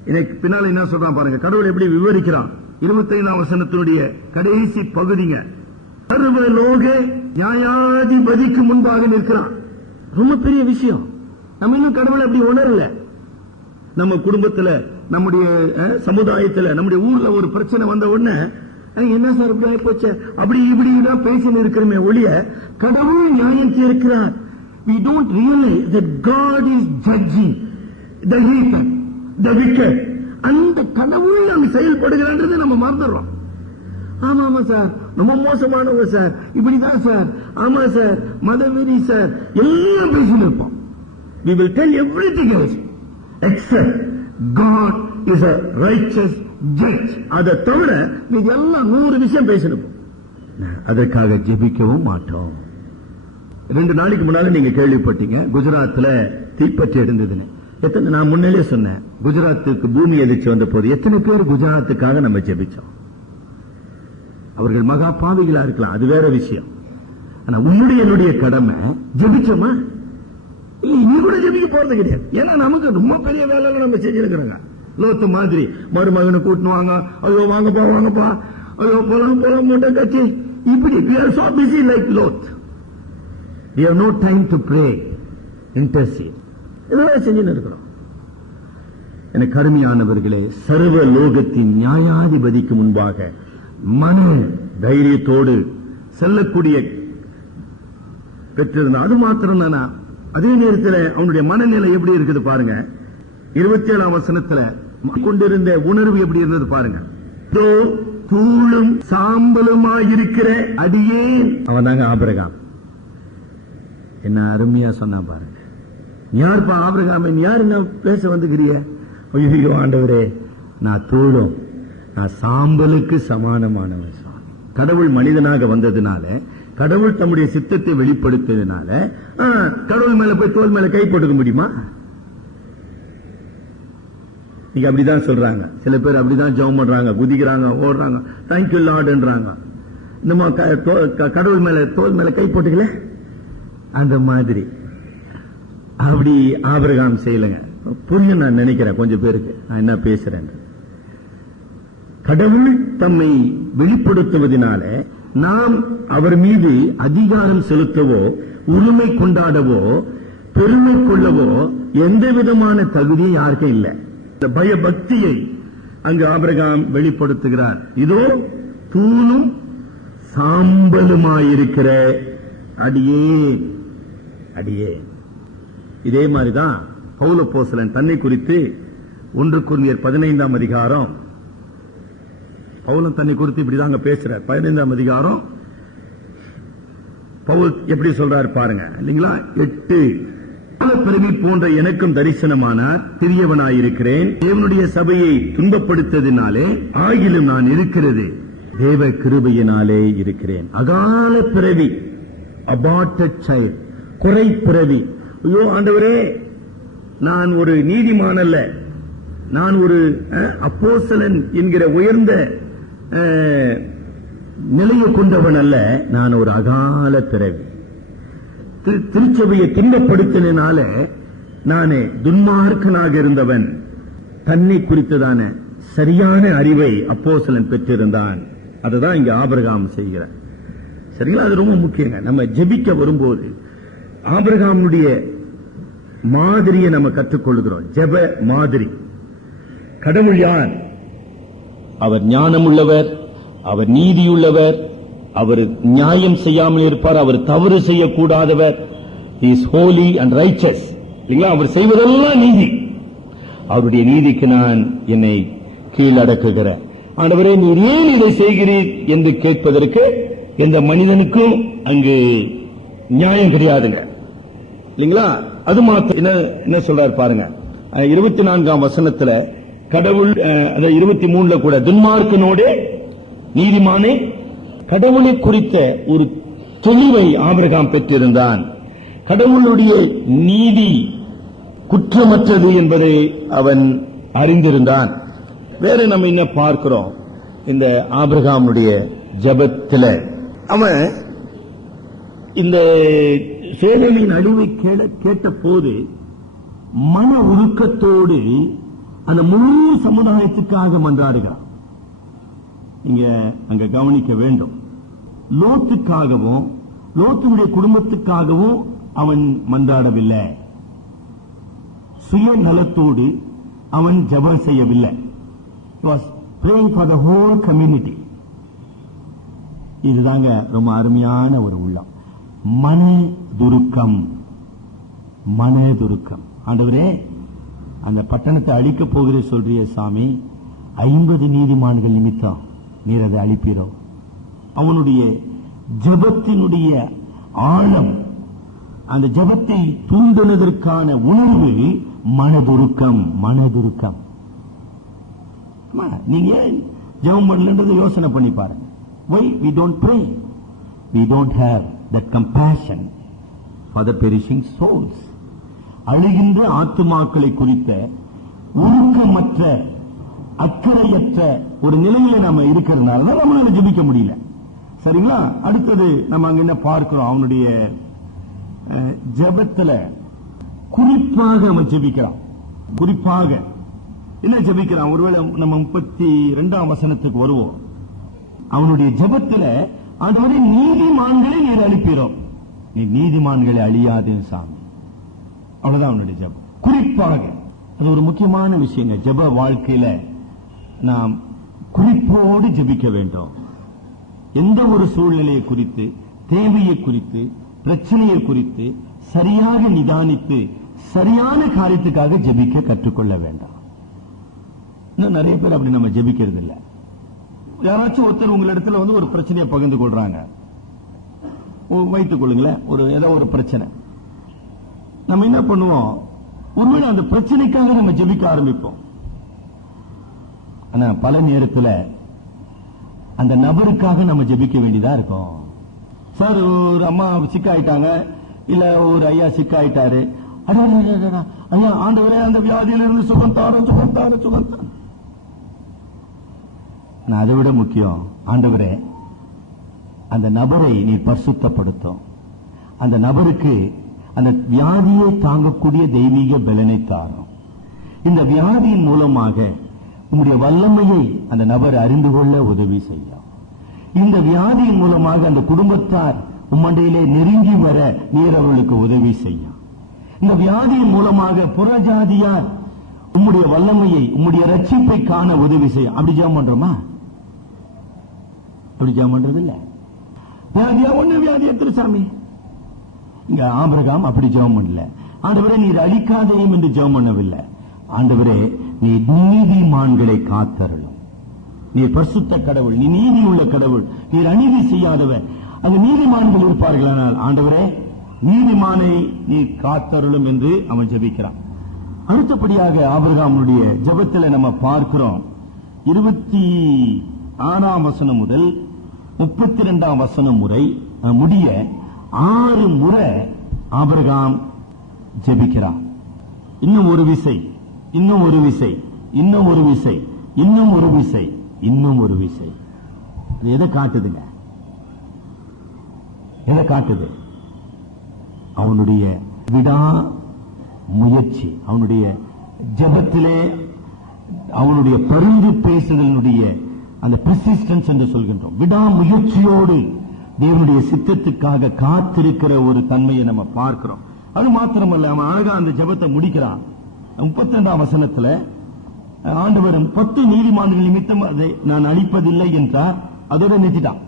எனக்கு பின்னால என்ன சொல்றான் பாருங்க, கடவுள் எப்படி விவரிக்கிறான். 25ஆம் வசனத்தினுடைய கடைசி பகுதிங்க, சர்வலோக நியாயாதிபதிக்கு முன்பாக நிற்கிறான். ரொம்ப பெரிய விஷயம். நம்ம இன்னும் கடவுளை அப்படி உணரல. நம்ம குடும்பத்துல, நம்முடைய சமுதாயத்துல, நம்முடைய ஊர்ல ஒரு பிரச்சனை வந்த உடனே என்ன சார் இப்படி ஆகி போச்சு, அப்படி இப்படிதான் பேசின்னு இருக்கிறமே ஒழிய கடவுள் நியாயம் தீர்க்கிறார். We don't realize that God is judging the wicked, the wicked. அந்த கடவுள் அங்க செயல்படுகிறான்றது நம்ம மறந்துடுறோம். ஆமா ஆமா சார், ரொம்ப மோசமானவங்க சார், இப்படிதான் சார், ஆமா சார், மதவெறி சார், எல்லாம் பேசின்னு இருப்போம். We will tell everything else except God is a righteous judge. அதை தவிர இது எல்லாம் 100 விஷயம் பேசிருப்போம். அதற்காக ஜெபிக்கவும் மாட்டோம். 2 நாளைக்கு முன்னால நீங்க கேள்விப்பட்டீங்க குஜராத்ல தீப்பற்றி இருந்ததுன்னு. எத்தனை, நான் முன்னாலே சொன்னேன், குஜராத்துக்கு பூமி எதிர்ச்சி வந்த போது எத்தனை பேர் குஜராத்துக்காக நம்ம ஜெபிச்சோம். அவர்கள் மகா பாவிகளா இருக்கலாம், அது வேற விஷயம். ஆனா உன்னுடைய என்னுடைய கடமை ஜெபிச்சோமா? நீ கூட ஜெபிக்க போறது கிடையாது. ஏன்னா நமக்கு ரொம்ப பெரிய வேலை நம்ம செஞ்சிருக்கிறோங்க. லோத்து மாதிரி மருமகனை கூட்டுவாங்க, ஐயோ வாங்கப்பா வாங்கப்பா, ஐயோ போலாம் போலாம் மூட்டை கட்சி, இப்படி we are so busy like Lot. We have no time to pray, intercede. இதெல்லாம் செஞ்சுன்னு இருக்கிறோம். எனக்கு அருமையானவர்களே, சர்வ லோகத்தின் நியாயாதிபதிக்கு முன்பாக மன தைரியத்தோடு செல்லக்கூடிய பெற்றிருந்தான். அது மாத்திரம் தானா? அதே நேரத்தில் அவனுடைய மனநிலை எப்படி இருக்குது பாருங்க. 27ஆம் வசனத்துல கொண்டிருந்த உணர்வு எப்படி இருந்தது பாருங்க. தூளும் சாம்பலுமாயிருக்கிற அடியேன். அவன் தாங்க ஆபிரகாம். என்ன அருமையா சொன்னா பாருங்க. யாருப்பா ஆபிரகாம்? யார் என்ன பேச வந்துக்கிறிய? ஐயோ ஆண்டவரே, நான் தூளும், நான் சாம்பலுக்கு சமானமானவன். கடவுள் மனிதனாக வந்ததுனால, கடவுள் தம்முடைய சித்தத்தை வெளிப்படுத்தினால கடவுள் மேல போய் தோல் மேல கை போட்டுக்க முடியுமா? நீங்க அப்படிதான் சொல்றாங்க. சில பேர் அப்படிதான் ஜெபம் பண்றாங்க, குதிக்கிறாங்க, ஓடுறாங்க, தேங்க்யூ லார்ட்ன்றாங்க. நம்ம கடவுள் மேல தோல் மேல கை போட்டுக்கல, அந்த மாதிரி அப்படி ஆபிரகாம் செய்யலங்க. புரியும் நான் நினைக்கிறேன் கொஞ்சம் பேருக்கு நான் என்ன பேசுறேன். கடவுள் தம்மை வெளிப்படுத்துவதனால நாம் அவர் மீது அதிகாரம் செலுத்தவோ, உரிமை கொண்டாடவோ, பெருமை கொள்ளவோ எந்த விதமான தகுதியும் யாருக்கும் இல்லை. இந்த பயபக்தியை அங்கு ஆபிரகாம் வெளிப்படுத்துகிறார். இதோ தூணும் சாம்பலுமாயிருக்கிற அடியே அடியே. இதே மாதிரிதான் பவுல் அப்போஸ்தலன் தன்னை குறித்து 1 கொரிந்தியர் 15ஆம் அதிகாரம், பவுலும் தன்னை குறித்து இப்படிதாங்க பேசுறார். 15ஆம் அதிகாரம் பவுல் எப்படி சொல்றாரு பாருங்க இல்லீங்களா. 8 பிறவி போன்ற எனக்கும் தரிசனமானார், பெரியவனாயிருக்கிறேன், தேவனுடைய சபையை துன்பப்படுத்ததினாலே ஆகிலும் நான் இருக்கிறது தேவ கிருபையினாலே இருக்கிறேன். அகால பிறவி, அபார்ட்டட் சைல்ட், குறை பிறவி. ஐயோ ஆண்டவரே, நான் ஒரு நீதிமான் அல்ல, நான் ஒரு அப்போஸ்தலன் என்கிற உயர்ந்த நிலையை கொண்டவன் அல்ல, நான் ஒரு அகால பிறவி. திருச்சபையை துன்பப்படுத்தினால நானே துன்மார்க்கனாக இருந்தவன். தன்னை குறித்ததான சரியான அறிவை அப்போஸ்தலன் பெற்றிருந்தான். அதுதான் இங்க ஆபிரகாம் செய்கிறார். சரிங்களா? அது ரொம்ப முக்கியங்க. நம்ம ஜெபிக்க வரும்போது ஆபிரகாமுடைய மாதிரியை நம்ம கற்றுக்கொள்கிறோம். ஜெப மாதிரி. கடவுள் யார்? அவர் ஞானமுள்ளவர், அவர் நீதியுள்ளவர், அவர் நியாயம் செய்யாமல் இருப்பார், அவர் தவறு செய்யக்கூடாதவர். He is holy and righteous. இல்லைங்களா? அவர் செய்வதெல்லாம் நீதி. அவருடைய நீதிக்கு நான் என்னை கீழடக்குகிறேன். ஆண்டவரே, நீர் ஏன் இதை செய்கிறீர் என்று கேட்பதற்கு எந்த மனிதனுக்கும் அங்கு நியாயம் கிடையாதுங்க. இல்லைங்களா? அது மாத்திரம் என்ன சொல்றாரு பாருங்க. 24ஆம் வசனத்துல கடவுள், 23ல கூட துன்மார்க்கனோடு நீதிமானே, கடவுளை குறித்த ஒரு தெளிவை ஆபிரகாம் பெற்றிருந்தான். கடவுளுடைய நீதி குற்றமற்றது என்பதை அவன் அறிந்திருந்தான். வேற நம்ம என்ன பார்க்கிறோம் இந்த ஆபிரகாமுடைய ஜெபத்துல? அவன் இந்த சோதோமின் அழிவை கேட்ட போது மன உருக்கத்தோடு அந்த முழு சமுதாயத்துக்காக மன்றாடுகிறான். நீங்க அங்க கவனிக்க வேண்டும். லோத்துக்காகவும் லோத்துடைய குடும்பத்துக்காகவும் அவன் மன்றாடவில்லை. சுயநலத்தோடு அவன் ஜெபம் செய்யவில்லை. He was praying for the whole community. இதுதாங்க ரொம்ப அருமையான ஒரு உள்ளம். மனதுருக்கம். மனதுருக்கம். ஆண்டவரே, அந்த பட்டணத்தை அழிக்க போகிற சொல்றிய சாமி, 50 நீதிமான்கள் நிமித்தம் நீர் அதை அழிப்பீரோ? அவனுடைய ஜெபத்தினுடைய ஆழம், அந்த ஜெபத்தை தூண்டுவதற்கான உணர்வு மனதுருக்கம். மனதுருக்கம். நீங்க ஜெபம் பண்ணலன்றதை யோசனை பண்ணி பாருங்க. Why we don't pray? We don't have that compassion for the perishing souls. அழுகின்ற ஆத்துமாக்களை குறித்த உருக்கமற்ற, அக்கறையற்ற ஒரு நிலையில நாம இருக்கிறதுனால தான் நம்மளால ஜெபிக்க முடியல. சரிங்களா? அடுத்தது நம்ம அங்க என்ன பார்க்கிறோம்? அவனுடைய ஜெபத்துல குறிப்பாக நம்ம ஜெபிக்கிறான். குறிப்பாக என்ன ஜெபிக்கிறான்? ஒருவேளை நம்ம 32ஆம் வசனத்துக்கு வருவோம். அவனுடைய ஜெபத்துல ஆண்டவரே, நீதிமான்களை நீர் அழிப்பீரோம், நீ நீதிமான்களை அழியாதே சாமி. அவ்வளவுதான் அவனுடைய ஜெபம். குறிப்பாக அது ஒரு முக்கியமான விஷயங்க. ஜெப வாழ்க்கையில நாம் குறிப்போடு ஜெபிக்க வேண்டும். எந்த ஒரு சூழ்நிலையை குறித்து, தேவையை குறித்து, பிரச்சனையை குறித்து சரியாக நிதானித்து சரியான காரியத்துக்காக ஜெபிக்க கற்றுக்கொள்ள வேண்டாம். இன்னும் நிறைய பேர் அப்படி நம்ம ஜெபிக்கிறது இல்லை. யாராச்சும் ஒருத்தர் உங்களிடத்துல ஒரு பிரச்சனையை பகிர்ந்து கொள்றாங்க, வைத்துக் கொள்ளுங்களேன். ஏதோ ஒரு பிரச்சனை. நம்ம என்ன பண்ணுவோம்? ஒருவேளை அந்த பிரச்சனைக்காக நம்ம ஜெபிக்க ஆரம்பிப்போம். ஆனா பல நேரத்தில் அந்த நபருக்காக நம்ம ஜெபிக்க வேண்டியதா இருக்கும். சார், ஒரு அம்மா சிக்காயிட்டாங்க, இல்ல ஒரு ஐயா சிக்காயிட்டாரு. ஐயா, ஆண்டவரே, அந்த வியாதியிலிருந்து சுகம் தாரும், சுகம் தாரும், சுகம் தாரும். அதை விட முக்கியம், ஆண்டவரே, அந்த நபரை நீ பரிசுத்தப்படுத்தும், அந்த நபருக்கு அந்த வியாதியை தாங்கக்கூடிய தெய்வீக பலனை தாரும். இந்த வியாதியின் மூலமாக உம்முடைய வல்லமையை அந்த நபர் அறிந்து கொள்ள உதவி செய்யும். இந்த வியாதியின் மூலமாக அந்த குடும்பத்தார் உம்மண்டையிலே நெருங்கி வர நீர் அவர்களுக்கு உதவி செய்யும். இந்த வியாதியின் மூலமாக புறஜாதியார் உம்முடைய வல்லமையை, உம்முடைய ரட்சிப்பை காண உதவி செய்யும். அப்படி ஜெபம் பண்றோமா? அப்படி ஜெபம் பண்றது இல்ல. வியாதியா ஒண்ணு வியாதியா திருசாமி. இங்க ஆபிரகாம் அப்படி ஜெபம் பண்ணல. ஆண்டவரே நீர் அழிக்காதையும் என்று ஜெபம் பண்ணவில்லை. ஆண்டவரே நீ நீதிமான்களை காத்தருளும். நீர் பரிசுத்த கடவுள், நீ நீதி உள்ள கடவுள், நீர் அநீதி செய்யாதவர். அங்கு நீதிமான்கள் இருப்பார்களானால் ஆண்டவரே நீதிமானை நீ காத்தருளும் என்று அவன் ஜெபிக்கிறான். அடுத்தபடியாக ஆபிரகாமுடைய ஜெபத்தில் நம்ம பார்க்கிறோம். 26ஆம் வசனம் முதல் 32ஆம் வசனம் முடிய 6 முறை ஆபிரகாம் ஜெபிக்கிறான். இன்னும் ஒரு விசை, இன்னும் ஒரு விசை, இன்னும் ஒரு விசை, இன்னும் ஒரு விசை, இன்னும் ஒரு விசை. அது எதை காட்டுதுங்க? எதை காட்டுது? அவனுடைய விடா முயற்சி, அவனுடைய ஜெபத்திலே அவனுடைய பரிந்து பேசுதலினுடைய அந்த பெர்சிஸ்டன்ஸ் என்று சொல்கின்றோம். விடாமுயற்சியோடு தேவனுடைய சித்தத்துக்காக காத்திருக்கிற ஒரு தன்மையை நம்ம பார்க்கிறோம். அது மாத்திரமல்ல, அவன் அழகா அந்த ஜெபத்தை முடிக்கிறான். 32ஆம் வசனத்துல ஆண்டவர் 10 நீதிமான்கள் நிமித்தம் அதை நான் அழிப்பதில்லை என்றார். அதோட நிறுத்திட்டான்.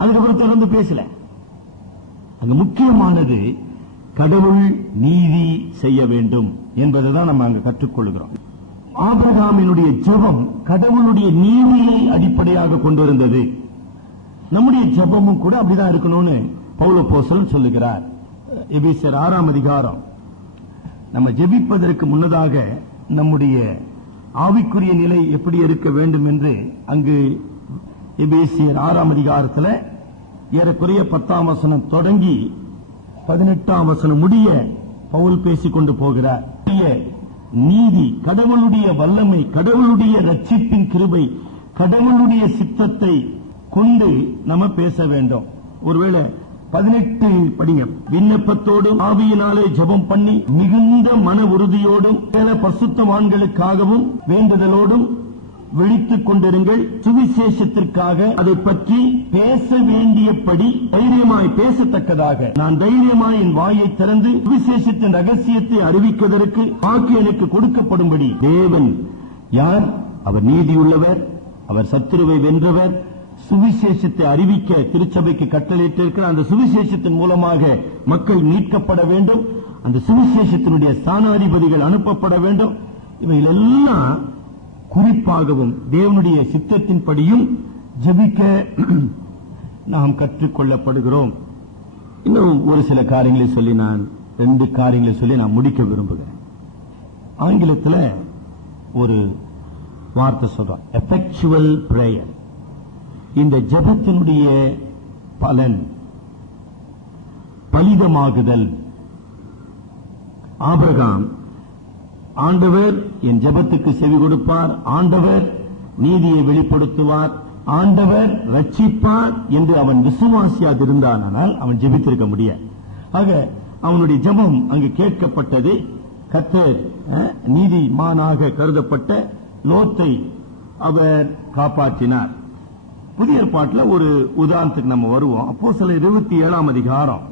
அதுக்கப்புறம் தொடர்ந்து பேசல. அங்க முக்கியமானது கடவுள் நீதி செய்ய வேண்டும் என்பதை தான் நம்ம அங்க கற்றுக்கொள்கிறோம். ஆபிரகாமினுடைய ஜெபம் கடவுளுடைய நீதியை அடிப்படையாக கொண்டிருந்தது. நம்முடைய ஜெபமும் கூட அப்படிதான் இருக்கணும்னு பவுல் அப்போஸ்தலன் சொல்லுகிறார். எபேசியர் 6ஆம் அதிகாரம். நம்ம ஜெபிப்பதற்கு முன்னதாக நம்முடைய ஆவிக்குரிய நிலை எப்படி இருக்க வேண்டும் என்று அங்கு எபேசியர் 6ஆம் அதிகாரத்தில் ஏறக்குறைய 10ஆம் வசனம் தொடங்கி 18ஆம் வசனம் முடிய பவுல் பேசிக் கொண்டு போகிறார். நீதி, கடவுளுடைய வல்லமை, கடவுளுடைய ரட்சிப்பின் கிருபை, கடவுளுடைய சித்தத்தை கொண்டு நம்ம பேச வேண்டும். ஒருவேளை 18 படிங்க. விண்ணப்பத்தோடும் ஆவியினாலே ஜெபம் பண்ணி மிகுந்த மன உறுதியோடும் பரிசுத்தவான்களுக்காகவும் வேண்டுதலோடும் விழித்துக் கொண்டிருங்கள். சுவிசேஷத்திற்காக அதை பற்றி பேச வேண்டியபடி தைரியமாய் பேசத்தக்கதாக நான் தைரியமாய் என் வாயை திறந்து சுவிசேஷத்தின் ரகசியத்தை அறிவிப்பதற்கு வாக்கு எனக்கு கொடுக்கப்படும்படி தேவன் யார்? அவர் நீதியுள்ளவர், அவர் சத்துருவை வென்றவர். சுவிசேஷத்தை அறிவிக்க திருச்சபைக்கு கட்டளையிட்டிருக்கிற அந்த சுவிசேஷத்தின் மூலமாக மக்கள் மீட்கப்பட வேண்டும். அந்த சுவிசேஷத்தினுடைய ஸ்தானாதிபதிகள் அனுப்பப்பட வேண்டும். இவைகளெல்லாம் குறிப்பாகவும் தேவனுடைய சித்தத்தின்படியும் ஜெபிக்க நாம் கற்றுக்கொள்ளப்படுகிறோம். இன்னும் ஒரு சில காரியங்களை சொல்லி நான் 2 காரியங்களை சொல்லி நான் முடிக்க விரும்புகிறேன். ஆங்கிலத்தில் ஒரு வார்த்தை சொல்றேன், எஃபெக்சுவல் பிரேயர். இந்த ஜெபத்தினுடைய பலன் பலிதமாகுதல். ஆபிரகாம் ஆண்டவர் என் ஜெபத்துக்கு செவி கொடுப்பார், ஆண்டவர் நீதியை வெளிப்படுத்துவார், ஆண்டவர் ரட்சிப்பார் என்று அவன் விசுவாசியாதிருந்தானால் அவன் ஜெபித்திருக்க முடியாது. ஆக அவனுடைய ஜெபம் அங்கு கேட்கப்பட்டது. கர்த்தர் நீதிமானாக கருதப்பட்ட லோத்தை அவர் காப்பாற்றினார். புதிய ஏற்பாட்டில் ஒரு உதாரணத்துக்கு நம்ம வருவோம். அப்போஸ்தலர் 27ஆம் அதிகாரம்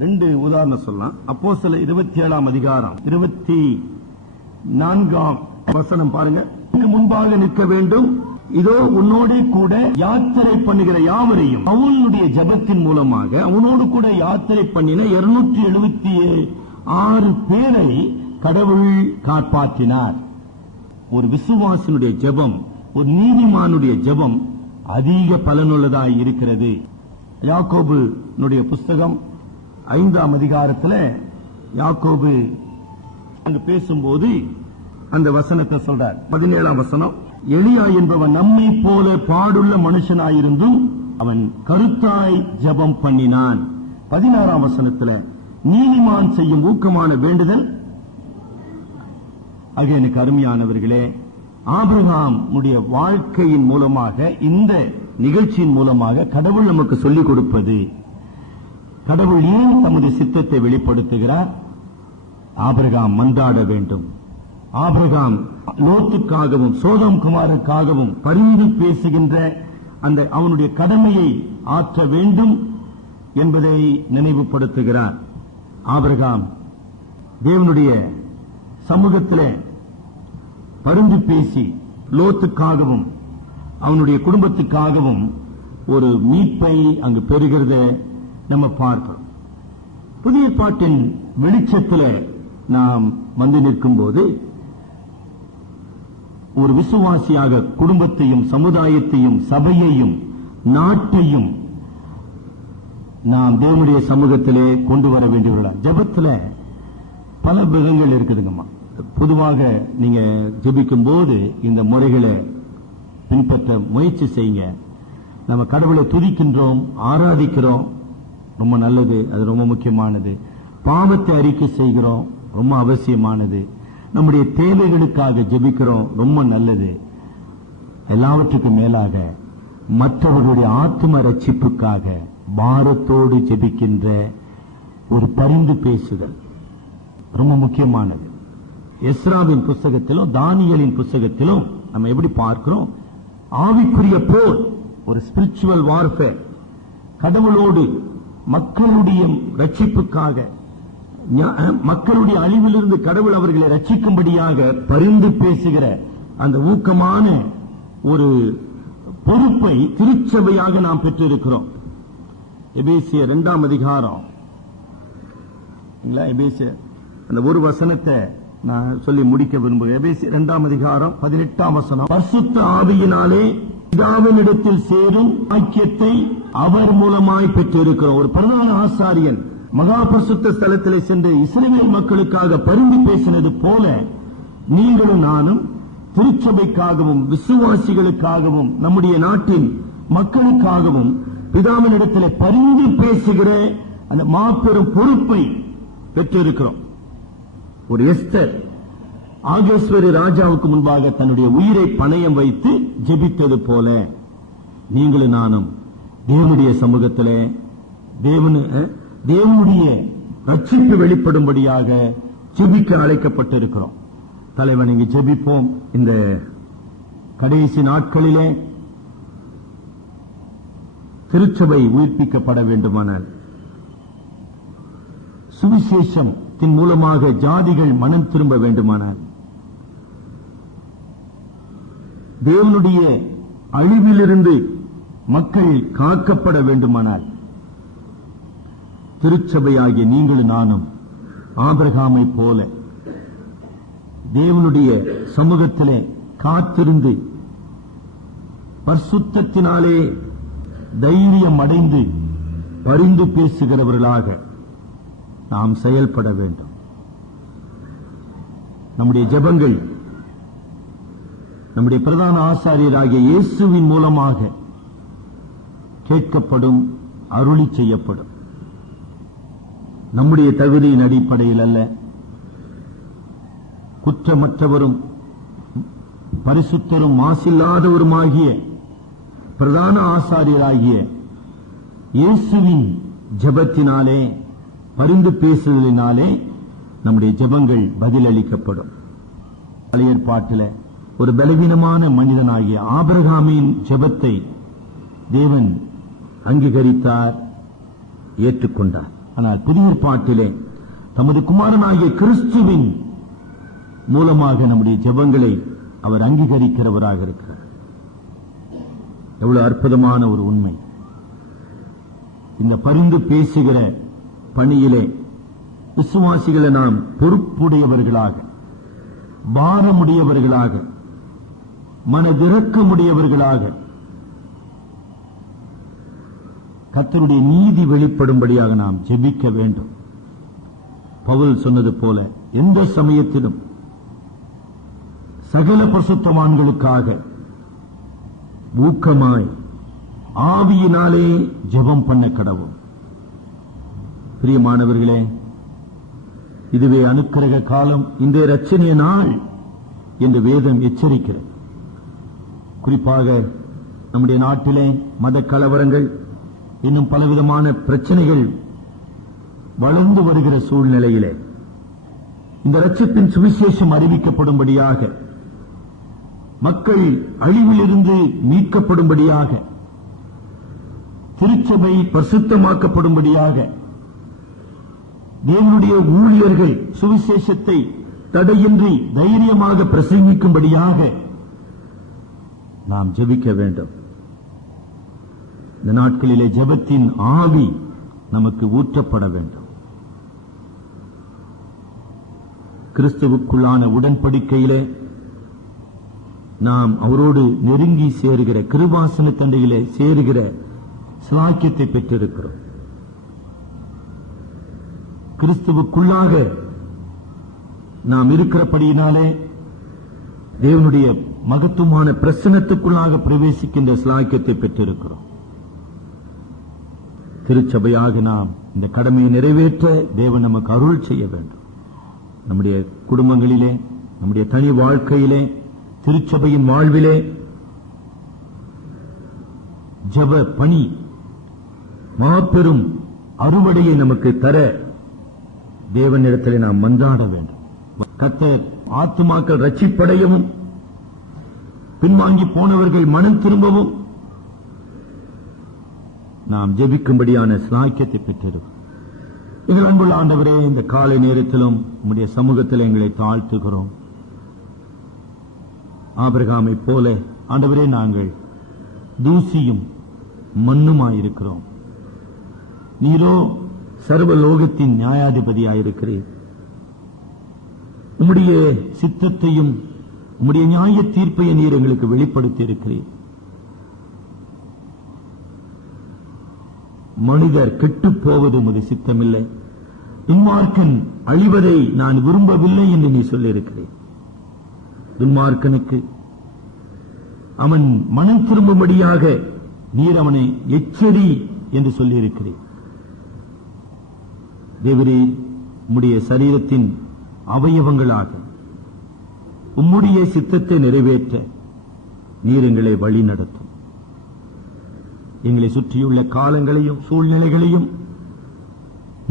2 உதாரணம் சொல்லலாம். அப்போஸ்தலர் 27ஆம் அதிகாரம் 24ஆம் வசனம் பாருங்க. முன்பாக நிற்க வேண்டும், இதோ உன்னோடு கூட யாத்திரை பண்ணுகிற யாவரையும். அவனுடைய ஜெபத்தின் மூலமாக அவனோடு கூட யாத்திரை பண்ணின 276 பேரை கடவுள் காப்பாற்றினார். ஒரு விசுவாசனுடைய ஜெபம், ஒரு நீதிமானுடைய ஜெபம் அதிக பலனுள்ளதாய் இருக்கிறது. யாக்கோபு புஸ்தகம் 5ஆம் அதிகாரத்தில் யாக்கோபு அங்கு பேசும்போது அந்த வசனத்தை சொல்றார். 17ஆம் வசனம், எலியா என்பவன் நம்மை போல பாடுள்ள மனுஷனாயிருந்தும் அவன் கருத்தாய் ஜெபம் பண்ணினான். 16ஆம் வசனத்தில் நீதிமான் செய்யும் ஊக்கமான வேண்டுதல். ஆக எனக்கு அருமையானவர்களே, ஆபிரகாம் உடைய வாழ்க்கையின் மூலமாக, இந்த நிகழ்ச்சியின் மூலமாக கடவுள் நமக்கு சொல்லிக் கொடுப்பது, கடவுள் ஏன் தமது சித்தத்தை வெளிப்படுத்துகிறார்? ஆபிரகாம் மன்றாட வேண்டும். ஆபிரகாம் லோத்துக்காகவும் சோதோம் குமாரருக்காகவும் பரிந்து பேசுகின்ற அந்த அவனுடைய கடமையை ஆற்ற வேண்டும் என்பதை நினைவுபடுத்துகிறார். ஆபிரகாம் தேவனுடைய சமூகத்திலே பரிந்து பேசி லோத்துக்காகவும் அவனுடைய குடும்பத்துக்காகவும் ஒரு மீட்பை அங்கு பெறுகிறத நம்ம பார்க்கிறோம். புதிய ஏற்பாட்டின் வெளிச்சத்தில் நாம் வந்து நிற்கும் போது ஒரு விசுவாசியாக குடும்பத்தையும் சமுதாயத்தையும் சபையையும் நாட்டையும் நாம் தேவனுடைய சமூகத்திலே கொண்டு வர வேண்டியவர்களா. ஜெபத்தில் பல விதங்கள் இருக்குதுங்கம்மா. பொதுவாக நீங்க ஜெபிக்கும் போது இந்த முறைகளை பின்பற்ற முயற்சி செய்யுங்க. நம்ம கடவுளை துதிக்கின்றோம், ஆராதிக்கிறோம், ரொம்ப நல்லது, அது ரொம்ப முக்கியமானது. பாவத்தை அறிக்கை செய்கிறோம், ரொம்ப அவசியமானது. நம்முடைய தேவைகளுக்காக ஜெபிக்கிறோம், ரொம்ப நல்லது. எல்லாவற்றுக்கும் மேலாக மற்றவர்களுடைய ஆத்ம ரட்சிப்புக்காக பாரத்தோடு ஜெபிக்கின்ற ஒரு பரிந்து பேசுதல் ரொம்ப முக்கியமானது. எஸ்ராவின் புஸ்தகத்திலும் தானியலின் புஸ்தகத்திலும் நம்ம எப்படி பார்க்கிறோம், ஆவிக்குரிய போர், ஒரு ஸ்பிரிச்சுவல் வார்ஃபேர், கடவுளோடு மக்களுடைய ரட்சிப்புக்காக, மக்களுடைய அழிவிலிருந்து கடவுள் அவர்களை ரட்சிக்கும்படியாக பரிந்து பேசுகிற அந்த ஊக்கமான ஒரு பொறுப்பை திருச்சபையாக நாம் பெற்றிருக்கிறோம். எபேசியர் 2ஆம் அதிகாரம், எபேசியர் அந்த ஒரு வசனத்தை நான் சொல்லி முடிக்க விரும்புகிறேன். எபேசியர் 2ஆம் அதிகாரம் 18ஆம் வசனம், பரிசுத்த ஆவியினாலே பிதாவினிடத்தில் சேரும் ஐக்கியத்தை அவர் மூலமாய் பெற்றிருக்கிறோம். ஒரு பிரதான ஆசாரியன் மகா பரிசுத்த ஸ்தலத்திலே சென்று இஸ்ரவேல் மக்களுக்காக பரிந்து பேசினது போல நீங்களும் நானும் திருச்சபைக்காகவும் விசுவாசிகளுக்காகவும் நம்முடைய நாட்டின் மக்களுக்காகவும் பிதாவினிடத்திலே பரிந்து பேசுகிற அந்த மாபெரும் பொறுப்பை பெற்றிருக்கிறோம். ஒரு எஸ்தர் ஆகேஸ்வரி ராஜாவுக்கு முன்பாக தன்னுடைய உயிரை பணயம் வைத்து ஜெபித்தது போல நீங்களும் நானும் தேவனுடைய சமூகத்திலே தேவனுடைய ரட்சிப்பு வெளிப்படும்படியாக ஜெபிக்க அழைக்கப்பட்டிருக்கிறோம். தலைவன், இங்கு ஜெபிப்போம். இந்த கடைசி நாட்களிலே திருச்சபை உயிர்ப்பிக்கப்பட வேண்டுமானால், சுவிசேஷத்தின் மூலமாக ஜாதிகள் மனம் திரும்ப வேண்டுமானால், தேவனுடைய அழிவிலிருந்து மக்கள் காக்கப்பட வேண்டுமானால், திருச்சபையாகிய நீங்களும் நானும் ஆபிரகாமை போல தேவனுடைய சமூகத்திலே காத்திருந்து பரிசுத்தத்தினாலே தைரியம் அடைந்து பரிந்து பேசுகிறவர்களாக நாம் செயல்பட வேண்டும். நம்முடைய ஜெபங்கள் நம்முடைய பிரதான ஆசாரியராகிய இயேசுவின் மூலமாக கேட்கப்படும், அருளி செய்யப்படும். நம்முடைய தகுதியின் அடிப்படையில் அல்ல, குற்றமற்றவரும் பரிசுத்தரும் மாசில்லாதவருமாகிய பிரதான ஆசாரியராகிய இயேசுவின் ஜெபத்தினாலே, பரிந்து பேசுதலினாலே நம்முடைய ஜெபங்கள் பதிலளிக்கப்படும். பழைய ஏற்பாட்டில் ஒரு பலவீனமான மனிதனாகிய ஆபிரகாமின் ஜெபத்தை தேவன் அங்கீகரித்தார், ஏற்றுக்கொண்டார். ஆனால் புதிய ஏற்பாட்டிலே தமது குமாரனாகிய கிறிஸ்துவின் மூலமாக நம்முடைய ஜெபங்களை அவர் அங்கீகரிக்கிறவராக இருக்கிறார். எவ்வளவு அற்புதமான ஒரு உண்மை! இந்த பரிந்து பேசுகிற பணியிலே விசுவாசிகளை நாம் பொறுப்புடையவர்களாக, பாரமுடையவர்களாக, மனதிறக்கமுடையவர்களாக, கர்த்தருடைய நீதி வெளிப்படும்படியாக நாம் ஜெபிக்க வேண்டும். பவுல் சொன்னது போல எந்த சமயத்திலும் சகல பரிசுத்தவான்களுக்காக ஊக்கமாய் ஆவியினாலே ஜெபம் பண்ண கடவும். பிரியமானவர்களே, இதுவே அனுக்கிரக காலம், இந்த இரட்சணிய நாள் என்று வேதம் எச்சரிக்கிறது. குறிப்பாக நம்முடைய நாட்டிலே மத கலவரங்கள், இன்னும் பலவிதமான பிரச்சனைகள் வளர்ந்து வருகிற சூழ்நிலையிலே இந்த இரட்சிப்பின் சுவிசேஷம் அறிவிக்கப்படும்படியாக, மக்கள் அழிவிலிருந்து மீட்கப்படும்படியாக, திருச்சபை பரிசுத்தமாக்கப்படும்படியாக, தேவனுடைய ஊழியர்கள் சுவிசேஷத்தை தடையின்றி தைரியமாக பிரசங்கிக்கும்படியாக நாம் ஜெபிக்க வேண்டும். இந்த நாட்களிலே ஜெபத்தின் ஆவி நமக்கு ஊற்றப்பட வேண்டும். கிறிஸ்துவுக்குள்ளான உடன்படிக்கையிலே நாம் அவரோடு நெருங்கி சேருகிற, கிருபாசன தண்டையிலே சேருகிற சிலாக்கியத்தை பெற்றிருக்கிறோம். கிறிஸ்துவுக்குள்ளாக நாம் இருக்கிறபடியினாலே தேவனுடைய மகத்துவமான பிரசன்னத்துக்குள்ளாக பிரவேசிக்கின்ற சிலாக்கியத்தை பெற்றிருக்கிறோம். திருச்சபையாக நாம் இந்த கடமையை நிறைவேற்ற தேவன் நமக்கு அருள் செய்ய வேண்டும். நம்முடைய குடும்பங்களிலே, நம்முடைய தனி வாழ்க்கையிலே, திருச்சபையின் வாழ்விலே ஜெப பணி மாபெரும் அறுவடையை நமக்கு தர தேவனிடத்திலே நாம் மன்றாட வேண்டும். கர்த்தர் ஆத்துமாக்கள் ரட்சிப்படையவும், பின்வாங்கி போனவர்கள் மனம் திரும்பவும் நாம் ஜெபிக்கும்படியான சிலாக்கியத்தை பெற்றிருக்கிறோம். எங்கள் அன்புள்ள ஆண்டவரே, இந்த காலை நேரத்திலும் உம்முடைய சமூகத்தில் எங்களை தாழ்த்துகிறோம். ஆபிரகாமை போல ஆண்டவரே, நாங்கள் தூசியும் மண்ணுமாயிருக்கிறோம். நீரோ சர்வலோகத்தின் நியாயாதிபதியாயிருக்கிறீர். உம்முடைய சித்தத்தையும் உம்முடைய நியாய தீர்ப்பையை நீர் எங்களுக்கு வெளிப்படுத்தி இருக்கிறீர். மனிதர் கெட்டுப் போவது உமது சித்தமில்லை, துன்மார்க்கன் அழிவதை நான் விரும்பவில்லை என்று நீ சொல்லியிருக்கிறேன். துன்மார்க்கனுக்கு அவன் மனம் திரும்பும்படியாக நீர் அவனை எச்சரி என்று சொல்லியிருக்கிறேன். தேவரே, உம்முடைய சரீரத்தின் அவயவங்களாக உம்முடைய சித்தத்தை நிறைவேற்ற நீர் எங்களை வழி நடத்தும். எங்களை சுற்றியுள்ள காலங்களையும் சூழ்நிலைகளையும்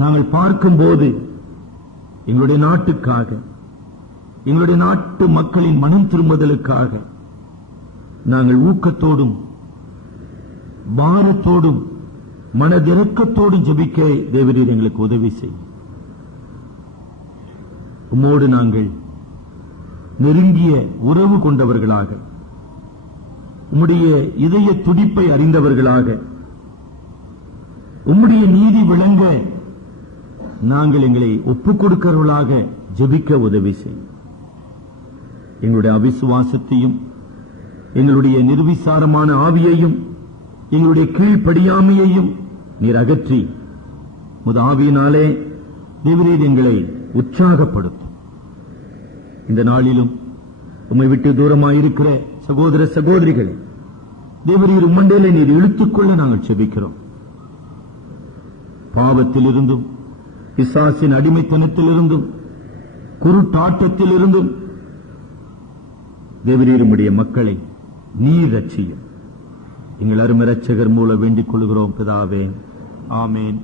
நாங்கள் பார்க்கும்போது எங்களுடைய நாட்டுக்காக, எங்களுடைய நாட்டு மக்களின் மனம் திரும்புதலுக்காக நாங்கள் ஊக்கத்தோடும் பாரத்தோடும் மனதிறக்கத்தோடும் ஜெபிக்க தேவரீர் எங்களுக்கு உதவி செய்யும். உம்மோடு நாங்கள் நெருங்கிய உறவு கொண்டவர்களாக, உம்முடைய இதய துடிப்பை அறிந்தவர்களாக, உம்முடைய நீதி விளங்க நாங்கள் எங்களை ஒப்புக் கொடுக்கிறவர்களாக ஜெபிக்க உதவி செய்யும். எங்களுடைய அவிசுவாசத்தையும், எங்களுடைய நிர்விசாரமான ஆவியையும், எங்களுடைய கீழ்ப்படியாமையையும் நீர் அகற்றி உமது ஆவியினாலே தேவரீர் எங்களை உற்சாகப்படுத்தும். இந்த நாளிலும் உம்மை விட்டு தூரமாயிருக்கிற சகோதர சகோதரிகளை தேவரீர் உம்மண்டையிலே நீர் இழுத்துக்கொள்ள நாங்கள் செபிக்கிறோம். பாவத்திலிருந்தும், பிசாசின் அடிமைத்தனத்திலிருந்தும், குருட்டாட்டத்திலிருந்தும் தேவரீர் உம்முடைய மக்களை நீர் ரட்சியும். எங்கள் அருமை இரட்சகர் மூலம் வேண்டிக் கொள்கிறோம் பிதாவே, ஆமேன்.